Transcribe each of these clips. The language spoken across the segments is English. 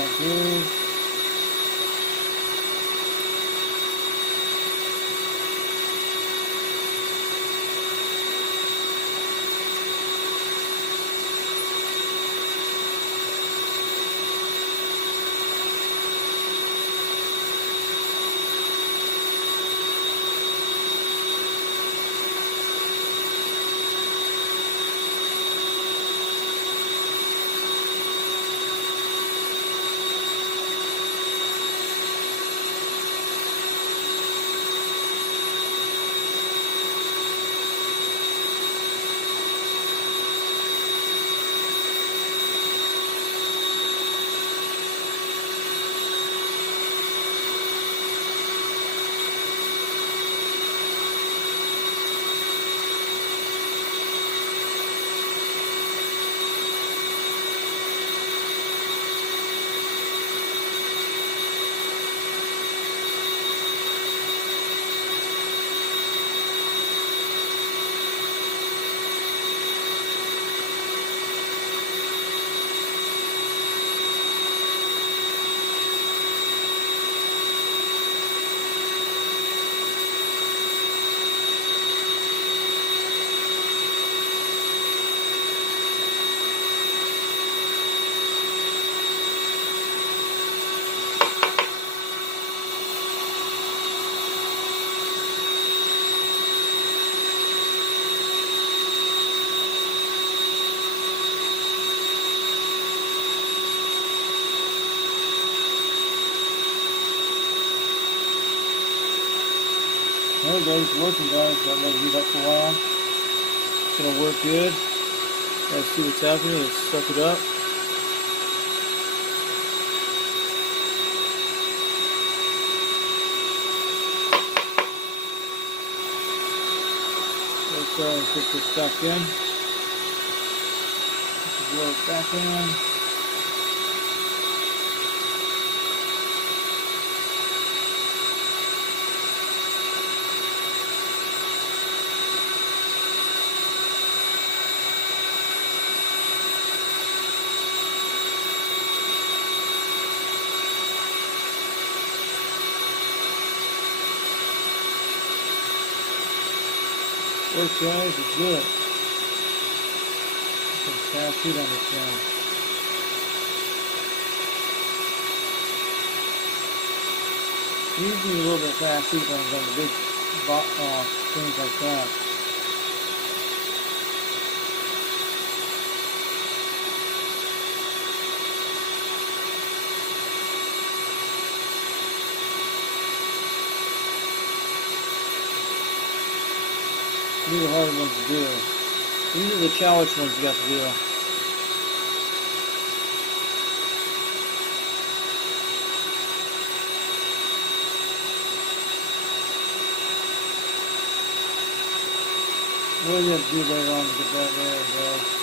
that groove. There we go, it's working, guys. Got to let it heat up for a while. It's gonna work good. Guys, see what's happening? Let's suck it up. Let's go and put this back in. Blow it back in. Works, guys, it's good. Some fast heat on this thing. Usually a little bit fast heat on the big things like that. These are the hard ones to do. These are the challenge ones you got to do. What do you have to do later on to get that there, guys?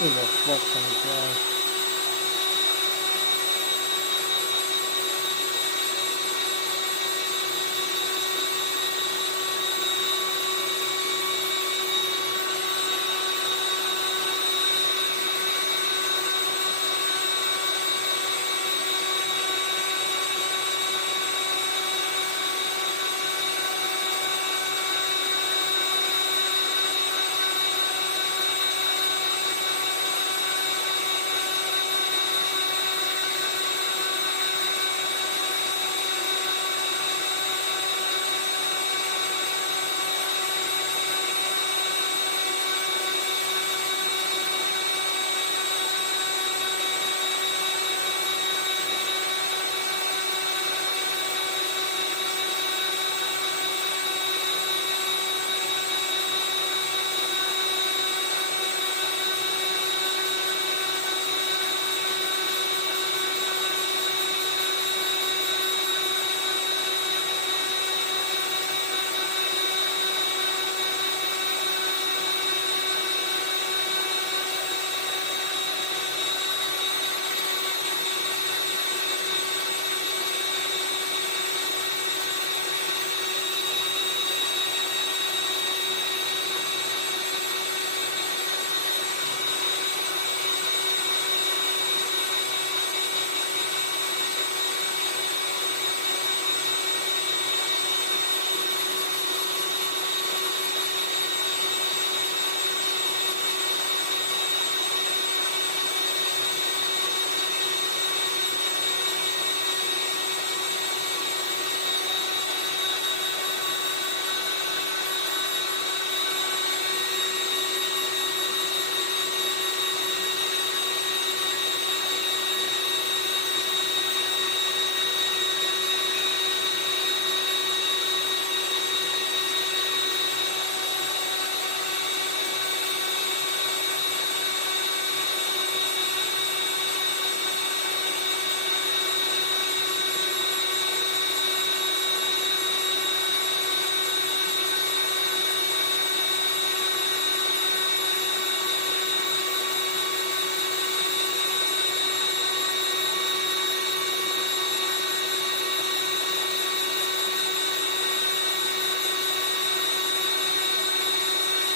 There's a flux on this guy.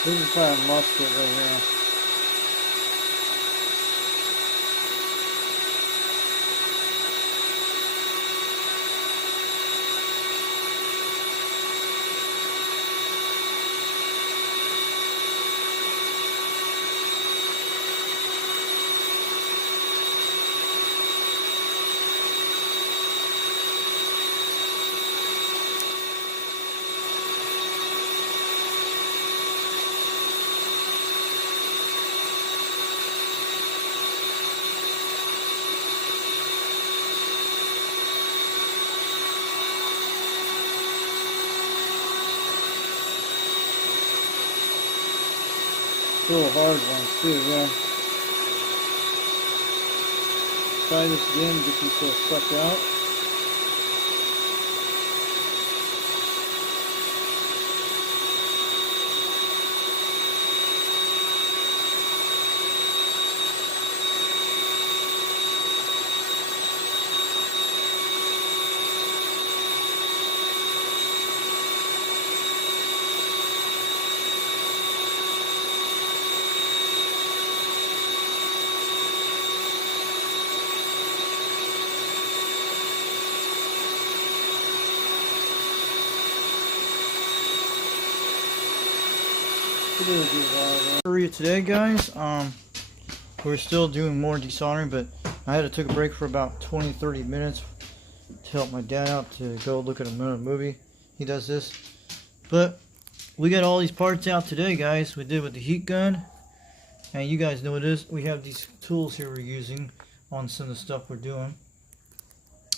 This is probably a musket right here. Still a hard one too, yeah. Try this again, get these to suck out. Today, guys, we're still doing more desoldering, but I had to take a break for about 20-30 minutes to help my dad out to go look at another movie. He does this, but we got all these parts out today, guys. We did with the heat gun, and you guys know what it is. We have these tools here we're using on some of the stuff we're doing.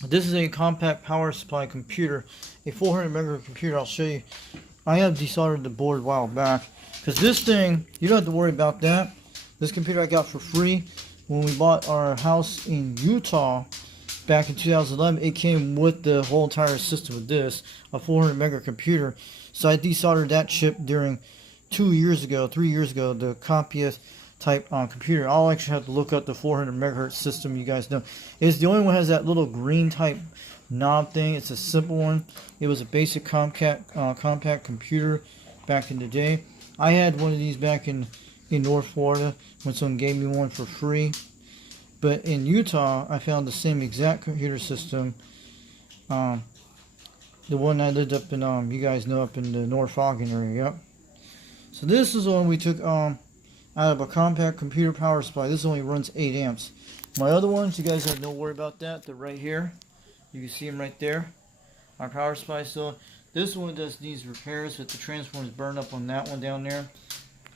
This is a Compaq power supply computer, a 400 megahertz computer. I'll show you. I have desoldered the board a while back. Because this thing, you don't have to worry about that. This computer I got for free when we bought our house in Utah back in 2011. It came with the whole entire system with this, a 400 megahertz computer. So I desoldered that chip during 3 years ago, the Compaq type computer. I'll actually have to look up the 400 megahertz system. You guys know it's the only one that has that little green type knob thing. It's a simple one. It was a basic Compaq computer back in the day. I had one of these back in North Florida when someone gave me one for free. But in Utah, I found the same exact computer system. The one I lived up in, you guys know, up in the North Ogden area. Yep. So this is the one we took out of a Compaq computer power supply. This only runs 8 amps. My other ones, you guys have no worry about that. They're right here. You can see them right there. Our power supply still. This one does needs repairs, but the transformer's burned up on that one down there.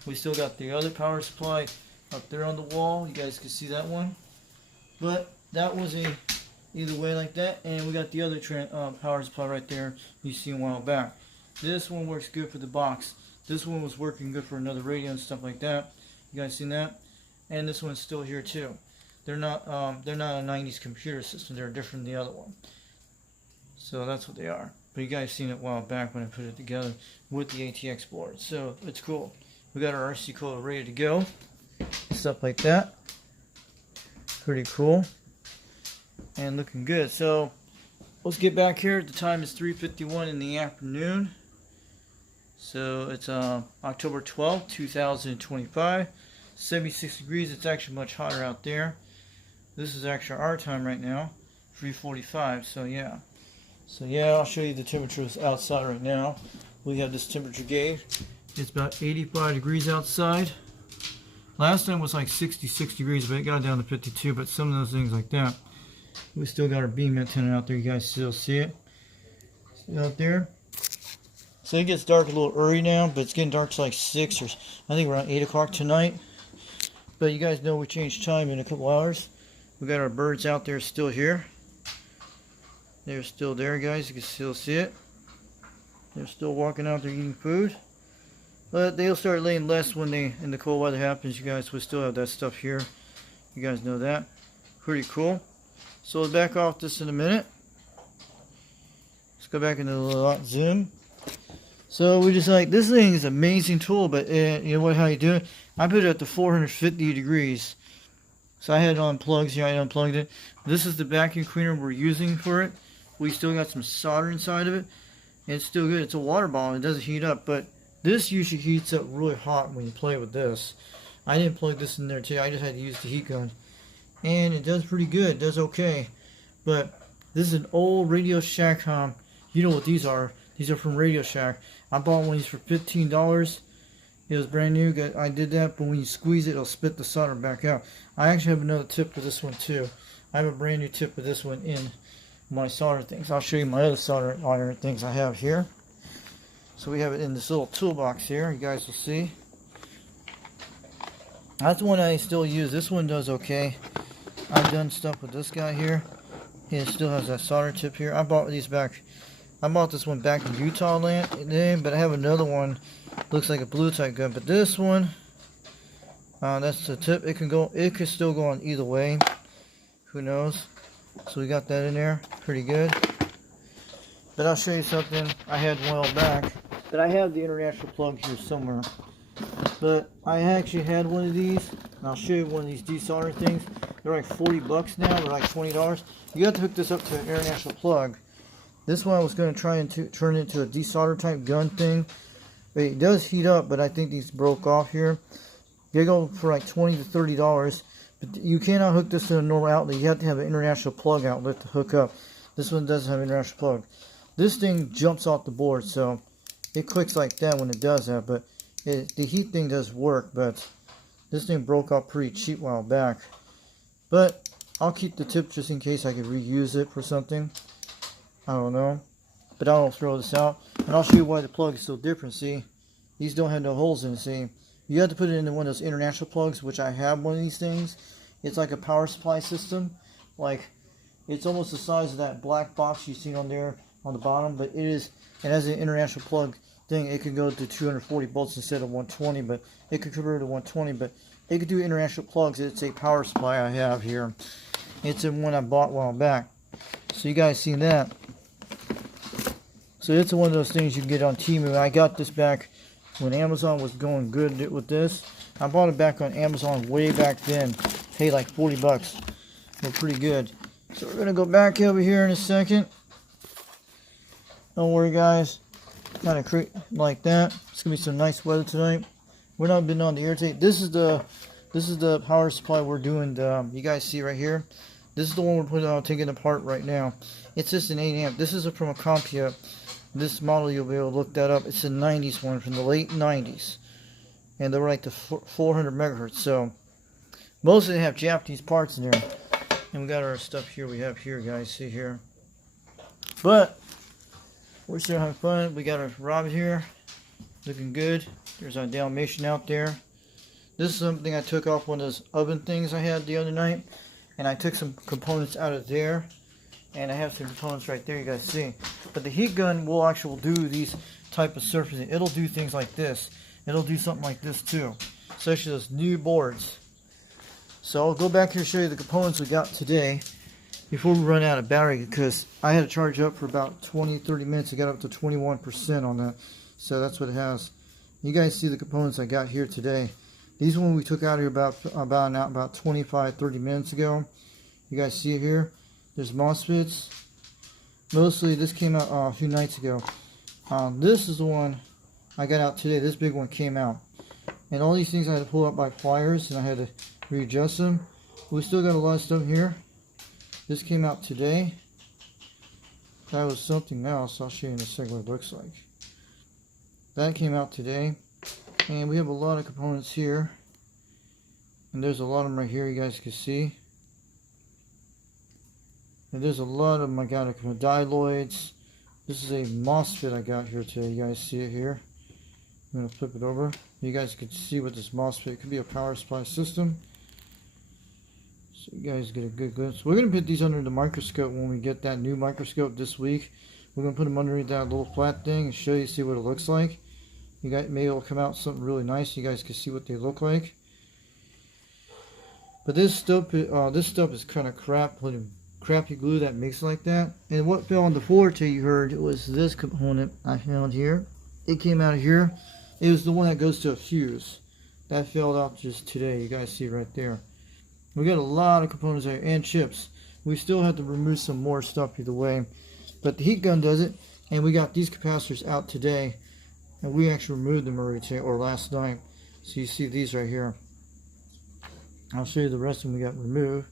We still got the other power supply up there on the wall. You guys can see that one. But that was either way like that. And we got the other power supply right there you see a while back. This one works good for the box. This one was working good for another radio and stuff like that. You guys seen that? And this one's still here too. They're not a 90s computer system. They're different than the other one. So that's what they are. But you guys seen it a while back when I put it together with the ATX board. So it's cool. We got our RC coil ready to go. Stuff like that. Pretty cool. And looking good. So let's get back here. The time is 3:51 in the afternoon. So it's October 12th, 2025. 76 degrees. It's actually much hotter out there. This is actually our time right now. 3:45. So yeah. So yeah, I'll show you the temperatures outside right now. We have this temperature gauge. It's about 85 degrees outside. Last time was like 66 degrees, but it got down to 52. But some of those things like that. We still got our beam antenna out there. You guys still see it? See it out there? So it gets dark a little early now, but it's getting dark to like 6 or I think around 8 o'clock tonight. But you guys know we changed time in a couple hours. We got our birds out there still here. They're still there, guys. You can still see it. They're still walking out there eating food. But they'll start laying less when the cold weather happens, you guys. We still have that stuff here. You guys know that. Pretty cool. So we'll back off this in a minute. Let's go back into the little zoom. So we just like, this thing is an amazing tool, but you know what, how you do it? I put it at the 450 degrees. So I had it on plugs here, I unplugged it. This is the vacuum cleaner we're using for it. We still got some solder inside of it. And it's still good. It's a water bottle, it doesn't heat up, but this usually heats up really hot when you play with this. I didn't plug this in there too, I just had to use the heat gun. And it does pretty good, it does okay. But this is an old RadioShack, you know what these are. These are from RadioShack. I bought one of these for $15. It was brand new. I did that, but when you squeeze it, it'll spit the solder back out. I actually have another tip for this one too. I have a brand new tip for this one in my solder things. I'll show you my other solder iron things I have here. So we have it in this little toolbox here. You guys will see. That's the one I still use. This one does okay. I've done stuff with this guy here. It still has that solder tip here. I bought these back. I bought this one back in Utah land, but I have another one. Looks like a blue type gun, but this one, that's the tip. It can still go on either way. Who knows? So we got that in there, pretty good. But I'll show you something I had a while back. But I have the international plug here somewhere. But I actually had one of these, and I'll show you one of these desolder things. They're like 40 bucks now. They're like $20. You have to hook this up to an international plug. This one I was going to try and turn into a desolder type gun thing. But it does heat up, but I think these broke off here. They go for like $20 to $30. But you cannot hook this to a normal outlet. You have to have an international plug outlet to hook up. This one doesn't have an international plug. This thing jumps off the board, so it clicks like that when it does that. But the heat thing does work, but this thing broke off pretty cheap a while back. But I'll keep the tip just in case I could reuse it for something. I don't know. But I'll throw this out. And I'll show you why the plug is so different. See? These don't have no holes in it. See? You have to put it into one of those international plugs, which I have one of these things. It's like a power supply system. Like, it's almost the size of that black box you see on there on the bottom. But it has an international plug thing. It can go to 240 volts instead of 120. But it could convert to 120. But it could do international plugs. It's a power supply I have here. It's in one I bought a while back. So you guys seen that. So it's one of those things you can get on Temu. I got this back when Amazon was going good with this. I bought it back on Amazon way back then. Paid like 40 bucks. They're pretty good. So we're gonna go back over here in a second. Don't worry, guys. Kind of like that. It's gonna be some nice weather tonight. We're not been on the irritate. This is the power supply we're doing. You guys see right here. This is the one we're putting on, taking apart right now. It's just an 8 amp. This is from a Compaq. This model, you'll be able to look that up. It's a 90s one from the late 90s, and they were like the 400 megahertz. So most of them have Japanese parts in there. And we got our stuff here. We have here, guys. See here. But we're still having fun. We got our Robin here, looking good. There's our Dalmatian out there. This is something I took off one of those oven things I had the other night, and I took some components out of there, and I have some components right there. You guys see. But the heat gun will actually do these type of surfacing. It'll do things like this. It'll do something like this too, especially those new boards. So I'll go back here and show you the components we got today before we run out of battery, because I had to charge up for about 20-30 minutes. I got up to 21% on that, so that's what it has. You guys see the components I got here today. These one we took out here about 25-30 minutes ago. You guys see it here. There's MOSFETs. Mostly this came out a few nights ago. This is the one I got out today. This big one came out, and all these things I had to pull up by pliers, and I had to readjust them. We still got a lot of stuff here. This came out today. That was something else. I'll show you in a second what it looks like. That came out today. And we have a lot of components here. And there's a lot of them right here, you guys can see. And there's a lot of them I got. Diodes. This is a MOSFET I got here today. You guys see it here. I'm going to flip it over. You guys can see what this MOSFET could be. A power supply system. So you guys get a good glimpse. We're going to put these under the microscope when we get that new microscope this week. We're going to put them underneath that little flat thing and show you, see what it looks like. You guys, maybe it'll come out something really nice. You guys can see what they look like. But this stuff is kind of crap, putting crappy glue that makes like that. And what fell on the floor till you heard was this component I found here. It came out of here. It was the one that goes to a fuse. That fell out just today. You guys see right there. We got a lot of components there and chips. We still have to remove some more stuff either way, but the heat gun does it. And we got these capacitors out today, and we actually removed them already today or last night. So you see these right here. I'll show you the rest of them we got removed.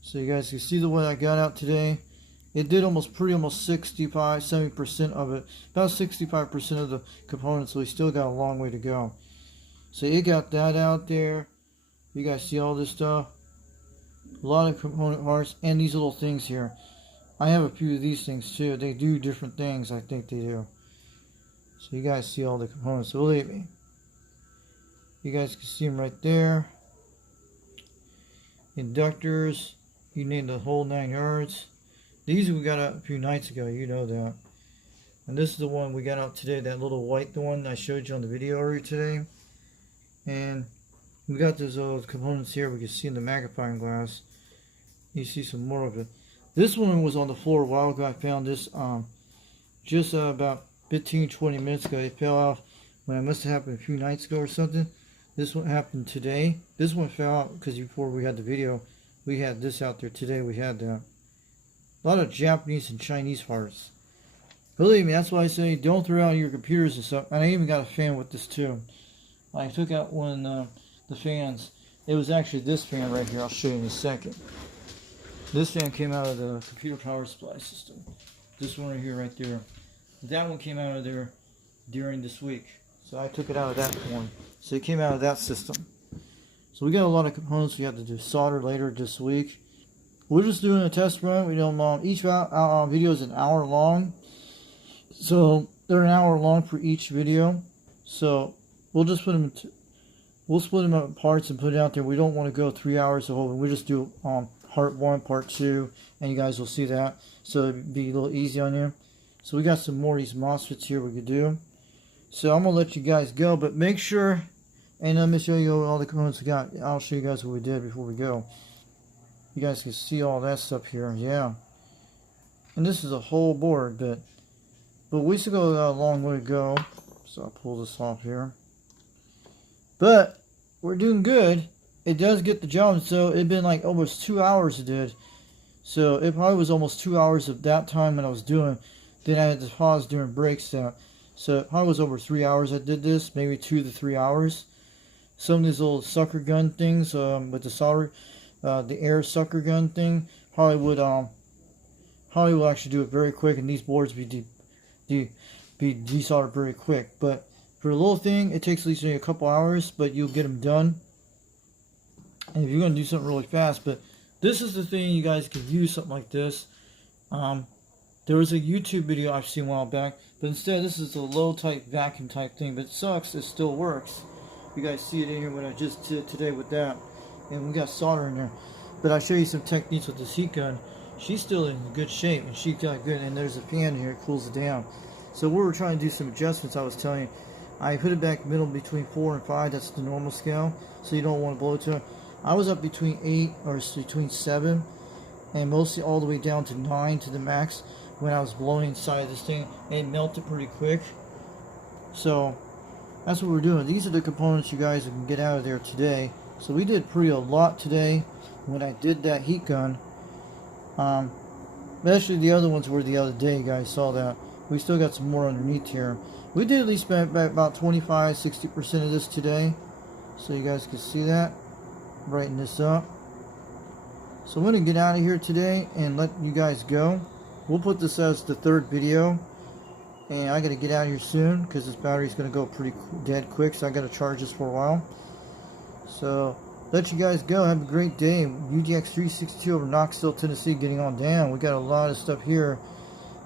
So you guys can see the one I got out today. It did almost 65-70% of it, about 65% of the components. So we still got a long way to go. So it got that out there. You guys see all this stuff. A lot of component parts and these little things here. I have a few of these things too. They do different things, I think they do. So you guys see all the components. Believe me. You guys can see them right there. Inductors. You need the whole 9 yards. These we got out a few nights ago. You know that. And this is the one we got out today. That little white, the one I showed you on the video earlier today. And we got those components here. We can see in the magnifying glass. You see some more of it. This one was on the floor a while ago. I found this just about 15-20 minutes ago. It fell off when it must have happened a few nights ago or something. This one happened today. This one fell out because before we had the video, we had this out there today. We had that. A lot of Japanese and Chinese parts. Believe me, that's why I say don't throw out your computers and stuff. And I even got a fan with this too. I took out one of the fans. It was actually this fan right here. I'll show you in a second. This fan came out of the computer power supply system. This one right here, right there. That one came out of there during this week. So I took it out of that one. So it came out of that system. So we got a lot of components we have to do solder later this week. We're just doing a test run. We don't each video is an hour long. So they're an hour long for each video. So we'll just put them we'll split them up in parts and put it out there. We don't want to go 3 hours the whole. We just do part 1, part 2, and you guys will see that. So it'll be a little easy on you. So we got some more of these MOSFETs here we could do. So I'm gonna let you guys go, but make sure, and let me show you all the components we got. I'll show you guys what we did before we go. You guys can see all that stuff here, yeah. And this is a whole board, but we still got a long way to go. So I'll pull this off here. But we're doing good. It does get the job. So it'd been like almost 2 hours it did. So it probably was almost 2 hours of that time when I was doing. Then I had to pause during breaks down. So it probably was over 3 hours I did this, maybe 2 to 3 hours. Some of these little sucker gun things with the solder, the air sucker gun thing, probably would actually do it very quick, and these boards be desoldered very quick. But for a little thing, it takes at least a couple hours, but you'll get them done. And if you're going to do something really fast, but this is the thing you guys could use something like this. There was a YouTube video I've seen a while back, but instead this is a low type vacuum type thing, but it sucks, it still works. You guys see it in here what I just did today with that, and we got solder in there. But I'll show you some techniques with this heat gun. She's still in good shape, and she got good, and there's a fan here, it cools it down. So we were trying to do some adjustments. I was telling you, I put it back middle between 4 and 5, that's the normal scale, so you don't want to blow it to it. I was up between 8 or between 7, and mostly all the way down to 9 to the max when I was blowing inside this thing, and it melted pretty quick. So that's what we're doing. These are the components you guys can get out of there today. So we did a lot today when I did that heat gun. Actually the other ones were the other day, you guys saw that. We still got some more underneath here. We did at least about 25-60% of this today, so you guys can see that. Brighten this up. So I'm going to get out of here today and let you guys go. We'll put this as the third video, and I got to get out of here soon because this battery's going to go pretty dead quick, so I got to charge this for a while. So let you guys go. Have a great day. UDX362 over Knoxville, Tennessee, getting on down. We got a lot of stuff here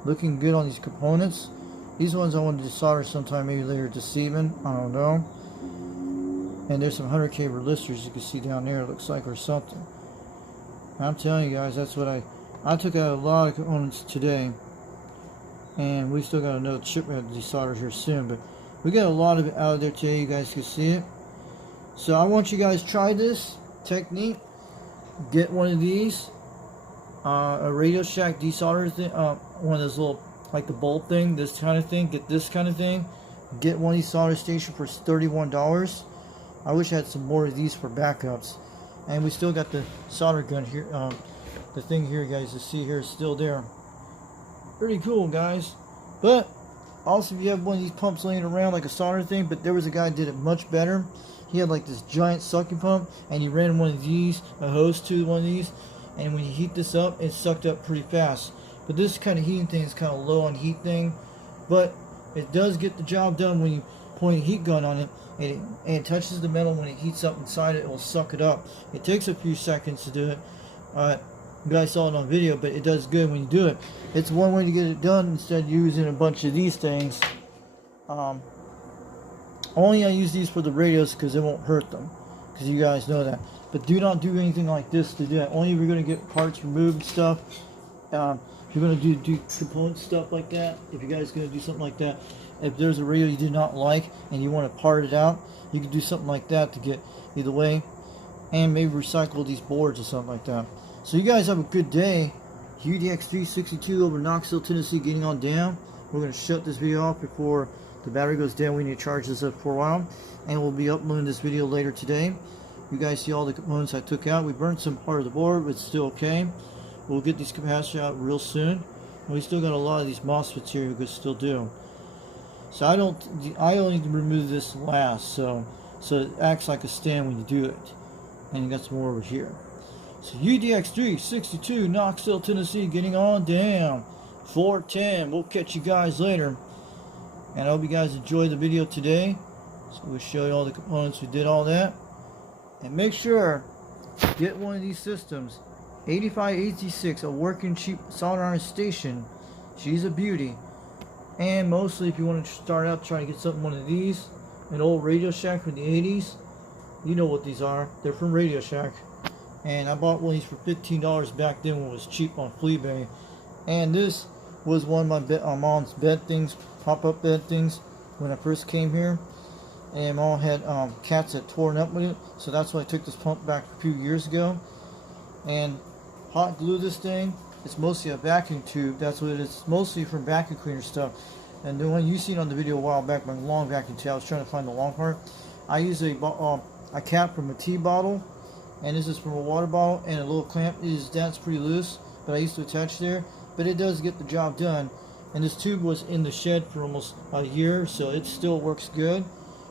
looking good on these components. These ones I wanted to solder sometime maybe later this evening, I don't know. And there's some 100K resistors you can see down there, it looks like, or something. I'm telling you guys, that's what I took out a lot of components today, and we still got another shipment of desolder here soon, but we got a lot of it out of there today. You guys can see it. So I want you guys to try this technique. Get one of these, a RadioShack desolder thing, one of those little, like the bulb thing, this kind of thing. Get this kind of thing. Get one of these solder stations for $31. I wish I had some more of these for backups. And we still got the solder gun here. The thing here, guys, you see here is still there. Pretty cool, guys. But also, if you have one of these pumps laying around like a solder thing, but there was a guy who did it much better. He had like this giant sucking pump, and he ran one of these, a hose to one of these, and when you heat this up, it sucked up pretty fast. But this kind of heating thing is kind of low on heat thing, but it does get the job done when you point a heat gun on it, and it touches the metal. When it heats up inside it will suck it up. It takes a few seconds to do it. You guys saw it on video, but it does good when you do it. It's one way to get it done instead of using a bunch of these things. Only I use these for the radios because it won't hurt them, because you guys know that. But do not do anything like this to do that. Only if you're going to get parts removed and stuff. If you're going to do component stuff like that, if you guys are going to do something like that, if there's a radio you do not like and you want to part it out, you can do something like that to get either way, and maybe recycle these boards or something like that. So you guys have a good day. UDX362 over Knoxville, Tennessee, getting on down. We're going to shut this video off before the battery goes down. We need to charge this up for a while, and we'll be uploading this video later today. You guys see all the components I took out. We burned some part of the board, but it's still okay. We'll get these capacitors out real soon. And we still got a lot of these MOSFETs here we could still do. So I only remove this last, so it acts like a stand when you do it. And you got some more over here. So UDX362 Knoxville, Tennessee, getting on down. 410. We'll catch you guys later. And I hope you guys enjoyed the video today. So we'll show you all the components. We did all that. And make sure, get one of these systems. 8586, a working cheap solder iron station. She's a beauty. And mostly if you want to start out trying to get something, one of these, an old RadioShack from the 80s. You know what these are. They're from RadioShack. And I bought one of these for $15 back then when it was cheap on Fleabay. And this was one of my mom's bed things, pop-up bed things, when I first came here. And Mom had cats that torn up with it, so that's why I took this pump back a few years ago. And hot glue this thing. It's mostly a vacuum tube. That's what it is. It's mostly from vacuum cleaner stuff. And the one you seen on the video a while back, my long vacuum tube. I was trying to find the long part. I usually a cap from a tea bottle, and this is from a water bottle, and a little clamp. That's pretty loose, but I used to attach there. But it does get the job done. And this tube was in the shed for almost a year, so it still works good.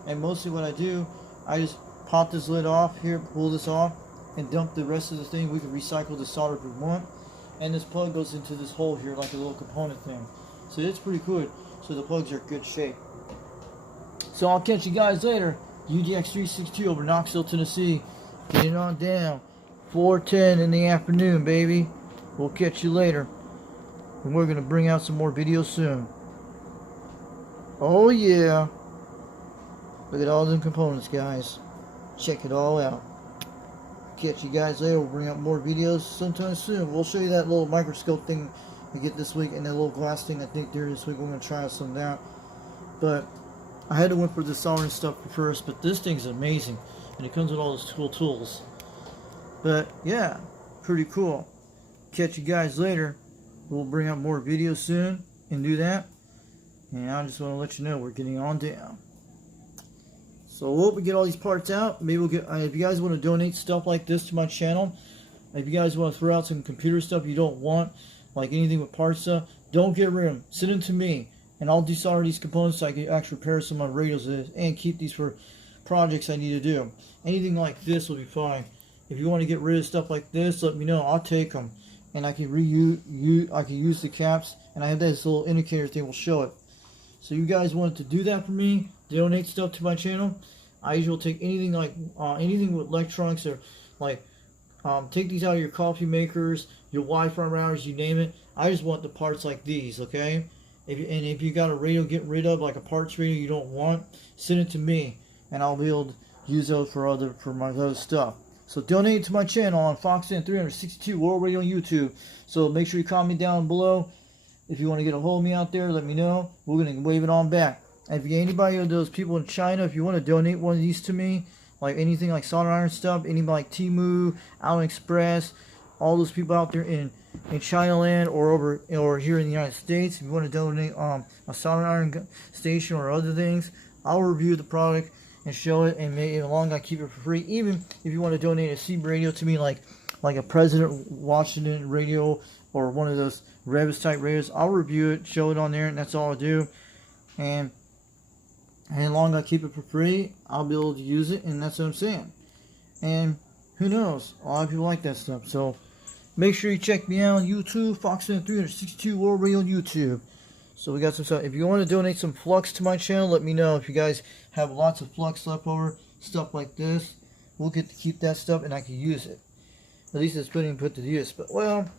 And mostly what I do, I just pop this lid off here, pull this off, and dump the rest of the thing. We can recycle the solder if we want. And this plug goes into this hole here like a little component thing. So it's pretty cool. So the plugs are in good shape. So I'll catch you guys later. UDX362 over Knoxville, Tennessee. Getting on down. 4:10 in the afternoon, baby. We'll catch you later. And we're going to bring out some more videos soon. Oh yeah. Look at all them components, guys. Check it all out. Catch you guys later. We'll bring out more videos sometime soon. We'll show you that little microscope thing we get this week, and that little glass thing I think there this week. We're going to try some of that. But I had to went for the soldering stuff first, but this thing's amazing. And it comes with all those cool tools. But yeah, pretty cool. Catch you guys later. We'll bring out more videos soon and do that. And I just want to let you know we're getting on down. So we'll hope we get all these parts out. Maybe we'll get, if you guys want to donate stuff like this to my channel, if you guys want to throw out some computer stuff you don't want, like anything with parts stuff, don't get rid of them. Send them to me, and I'll desolder these components so I can actually repair some of my radios and keep these for projects I need to do. Anything like this will be fine. If you want to get rid of stuff like this, let me know. I'll take them, and I can use the caps, and I have this little indicator thing will show it. So you guys want to do that for me, donate stuff to my channel. I usually take anything like anything with electronics, or like take these out of your coffee makers, your Wi-Fi routers, you name it. I just want the parts like these, okay? If you got a radio get rid of, like a parts radio you don't want, send it to me, and I'll be able to use those for my other stuff. So donate to my channel on FoxN362 World Radio on YouTube. So make sure you comment down below. If you want to get a hold of me out there, let me know. We're going to wave it on back. And if anybody of those people in China, if you want to donate one of these to me, like anything like solder iron stuff, anybody like Temu, AliExpress, all those people out there in China land or here in the United States, if you want to donate a solder iron station or other things, I'll review the product and show it, and maybe as long as I keep it for free. Even if you want to donate a CB radio to me, like a President Washington radio or one of those Rebus type radios, I'll review it, show it on there, and that's all I do. And as long as I keep it for free, I'll be able to use it, and that's what I'm saying. And who knows? A lot of people like that stuff. So make sure you check me out on YouTube, FoxN362 World Radio on YouTube. So we got some stuff. If you want to donate some flux to my channel, let me know. If you guys have lots of flux left over, stuff like this, we'll get to keep that stuff, and I can use it. At least it's put to use. But well,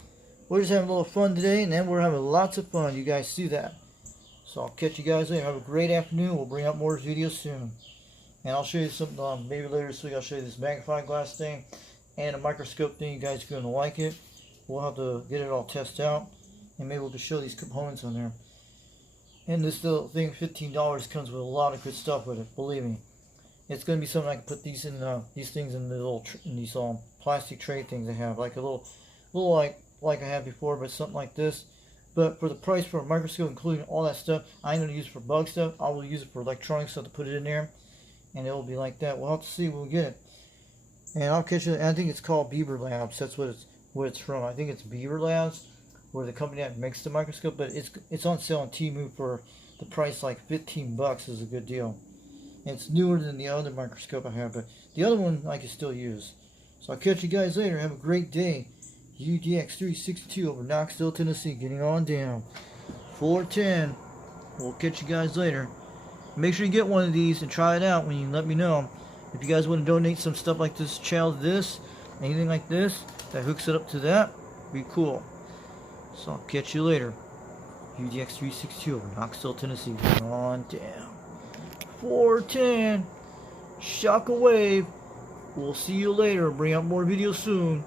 we're just having a little fun today, and then we're having lots of fun. You guys see that. So I'll catch you guys later. Have a great afternoon. We'll bring out more videos soon. And I'll show you something maybe later this week. I'll show you this magnifying glass thing and a microscope thing. You guys are going to like it. We'll have to get it all tested out, and maybe we'll just show these components on there. And this little thing, $15, comes with a lot of good stuff with it. Believe me, it's going to be something I can put these in these things in the little these plastic tray things I have, like a little like I had before, but something like this. But for the price for a microscope, including all that stuff, I ain't going to use it for bug stuff. I will use it for electronic stuff to put it in there, and it will be like that. We'll have to see when we get it. And I'll catch you. I think it's called Beaver Labs. That's what it's from. I think it's Beaver Labs, or the company that makes the microscope. But it's on sale on Temu for the price like $15 is a good deal. And it's newer than the other microscope I have, but the other one I can still use. So I'll catch you guys later. Have a great day. UDX362 over Knoxville, Tennessee, getting on down. 4:10. We'll catch you guys later. Make sure you get one of these and try it out when you let me know. If you guys want to donate some stuff like this channel to this, anything like this, that hooks it up to that, be cool. So I'll catch you later. UDX362 over Knoxville, Tennessee, getting on down. 4:10. Shock a wave. We'll see you later. Bring out more videos soon.